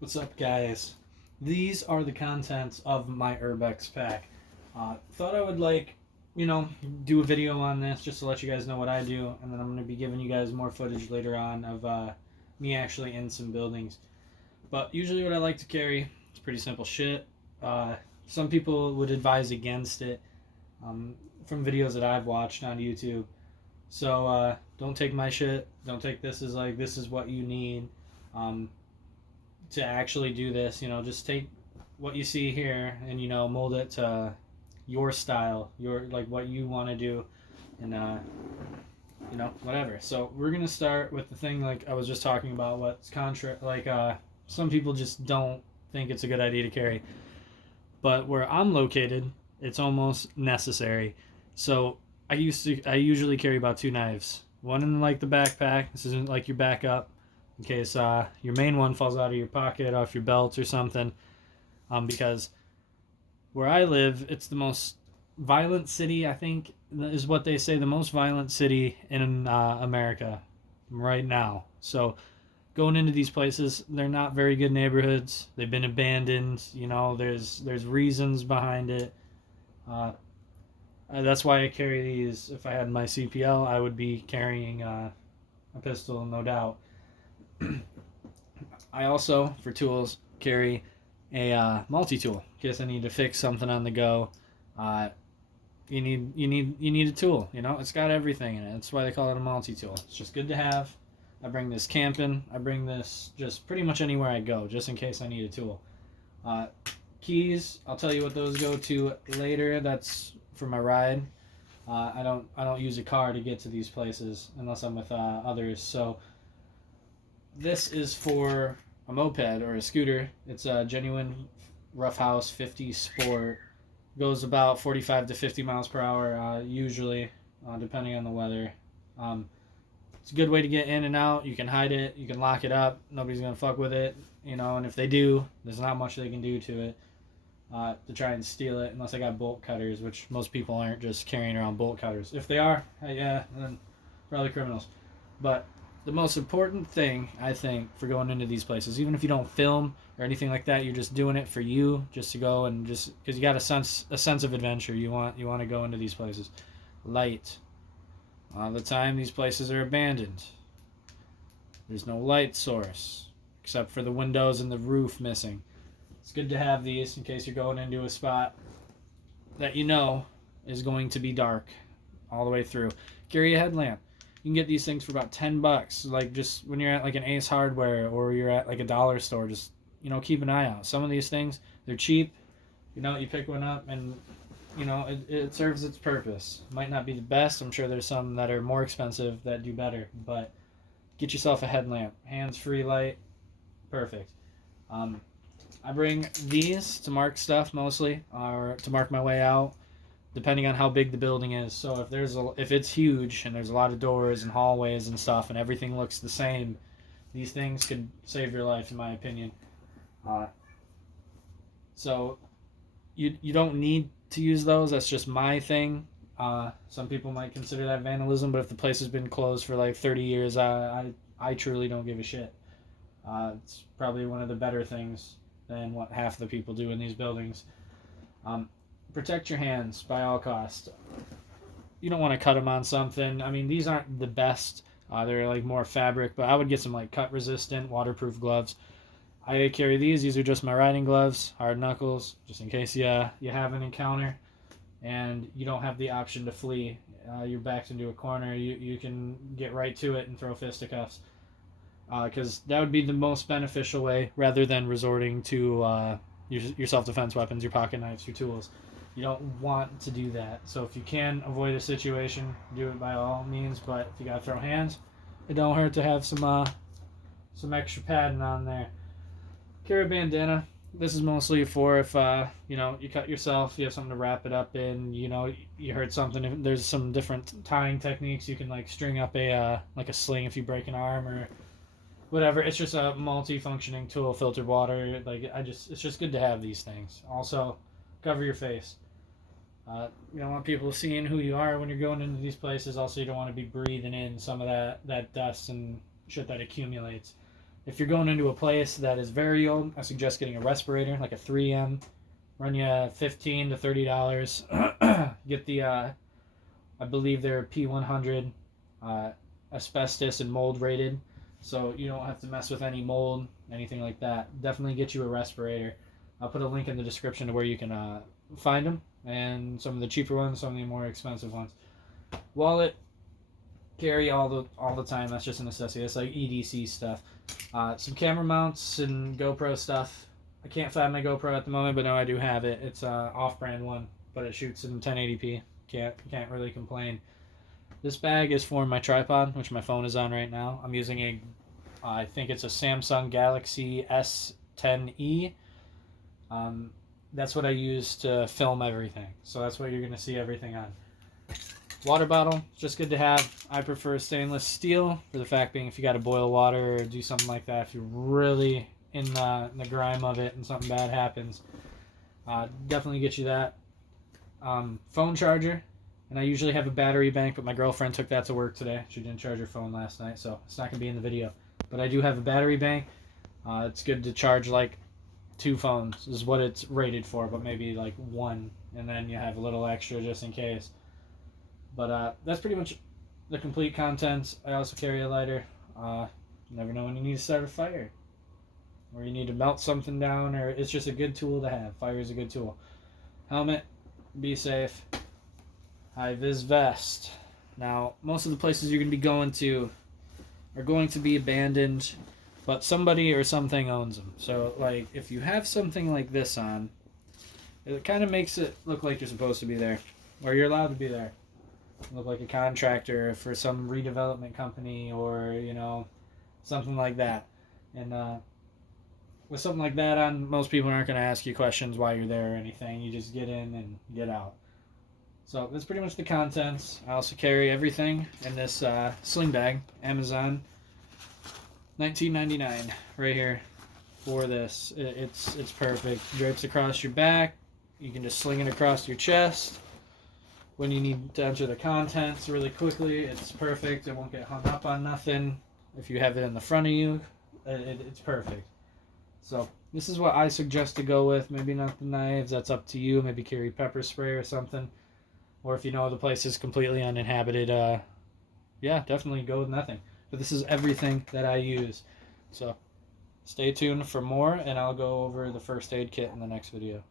What's up, guys? These are the contents of my Urbex pack. Thought I would do a video on this just to let you guys know what I do, and then I'm going to be giving you guys more footage later on of me actually in some buildings. But usually what I like to carry is pretty simple shit. Some people would advise against it from videos that I've watched on YouTube. So don't take my shit. Don't take this as like this is what you need. To actually do this, just take what you see here and mold it to your style, your like what you want to do, and whatever. So we're gonna start with the thing like I was just talking about. What's some people just don't think it's a good idea to carry, but where I'm located, it's almost necessary. So I usually carry about 2 knives, one in like the backpack. This isn't like your backup in case your main one falls out of your pocket, off your belt or something. Because where I live, it's the most violent city, I think, is what they say, the most violent city in America right now. So going into these places, they're not very good neighborhoods. They've been abandoned. There's reasons behind it. That's why I carry these. If I had my CPL, I would be carrying a pistol, no doubt. I also, for tools, carry a multi-tool in case I need to fix something on the go. You need a tool. It's got everything in it. That's why they call it a multi-tool. It's just good to have. I bring this camping. I bring this just pretty much anywhere I go, just in case I need a tool. Keys, I'll tell you what those go to later. That's for my ride. I don't use a car to get to these places unless I'm with others. So this is for a moped or a scooter. It's a genuine Roughhouse 50 Sport. Goes about 45 to 50 miles per hour, usually, depending on the weather. It's a good way to get in and out. You can hide it. You can lock it up. Nobody's going to fuck with it. And if they do, there's not much they can do to it to try and steal it, unless I got bolt cutters, which most people aren't just carrying around bolt cutters. If they are, yeah, then probably criminals. But the most important thing, I think, for going into these places, even if you don't film or anything like that, you're just doing it for you, just to go and just because you got a sense of adventure. You want to go into these places. Light. A lot of the time, these places are abandoned. There's no light source except for the windows and the roof missing. It's good to have these in case you're going into a spot that is going to be dark all the way through. Carry a headlamp. You can get these things for about $10. Like just when you're at like an Ace Hardware or you're at like a dollar store, just keep an eye out. Some of these things, they're cheap. You pick one up and it serves its purpose. Might not be the best. I'm sure there's some that are more expensive that do better, but get yourself a headlamp. Hands-free light, perfect. I bring these to mark stuff mostly, or to mark my way out, depending on how big the building is. So if it's huge and there's a lot of doors and hallways and stuff and everything looks the same, these things could save your life, in my opinion. So you don't need to use those. That's just my thing. Some people might consider that vandalism, but if the place has been closed for like 30 years, I truly don't give a shit. It's probably one of the better things than what half the people do in these buildings. Protect your hands by all costs. You don't want to cut them on something. I mean, these aren't the best. They're like more fabric, but I would get some like cut resistant, waterproof gloves. I carry these. These are just my riding gloves, hard knuckles, just in case you have an encounter and you don't have the option to flee. You're backed into a corner. You can get right to it and throw fisticuffs. Because that would be the most beneficial way, rather than resorting to your self-defense weapons, your pocket knives, your tools. You don't want to do that. So if you can avoid a situation, do it by all means. But if you gotta throw hands, it don't hurt to have some extra padding on there. Carry a bandana. This is mostly for if you cut yourself, you have something to wrap it up in. You hurt something. There's some different tying techniques. You can like string up a sling if you break an arm or whatever. It's just a multi-functioning tool. Filtered water, it's just good to have these things. Also, cover your face. You don't want people seeing who you are when you're going into these places. Also, you don't want to be breathing in some of that dust and shit that accumulates. If you're going into a place that is very old, I suggest getting a respirator, like a 3M. Run you $15 to $30. Get the, I believe they're P100, asbestos and mold rated, so you don't have to mess with any mold, anything like that. Definitely get you a respirator. I'll put a link in the description to where you can find them, and some of the cheaper ones, some of the more expensive ones. Wallet, carry all the time. That's just a necessity. That's like EDC stuff. Some camera mounts and GoPro stuff. I can't find my GoPro at the moment, but no, I do have it. It's an off-brand one, but it shoots in 1080p. Can't really complain. This bag is for my tripod, which my phone is on right now. I'm using I think it's a Samsung Galaxy S10e. That's what I use to film everything. So that's what you're going to see everything on. Water bottle, just good to have. I prefer stainless steel for the fact being if you got to boil water or do something like that, if you're really in the grime of it and something bad happens, definitely get you that. Phone charger, and I usually have a battery bank, but my girlfriend took that to work today. She didn't charge her phone last night, so it's not going to be in the video. But I do have a battery bank. It's good to charge like 2 phones is what it's rated for, but maybe like 1, and then you have a little extra just in case. But that's pretty much the complete contents. I also carry a lighter. You never know when you need to start a fire, or you need to melt something down, or it's just a good tool to have. Fire is a good tool. Helmet, be safe. High-vis vest. Now, most of the places you're going to be going to are going to be abandoned, but somebody or something owns them. So, like, if you have something like this on, it kind of makes it look like you're supposed to be there, or you're allowed to be there. Look like a contractor for some redevelopment company, or, you know, something like that. And with something like that on, most people aren't going to ask you questions while you're there or anything. You just get in and get out. So that's pretty much the contents. I also carry everything in this sling bag, Amazon, $19.99 right here for this. It's perfect. Drapes across your back. You can just sling it across your chest. When you need to enter the contents really quickly, it's perfect. It won't get hung up on nothing. If you have it in the front of you, it's perfect. So this is what I suggest to go with. Maybe not the knives. That's up to you. Maybe carry pepper spray or something. Or if you know the place is completely uninhabited, yeah, definitely go with nothing. But this is everything that I use. So stay tuned for more, and I'll go over the first aid kit in the next video.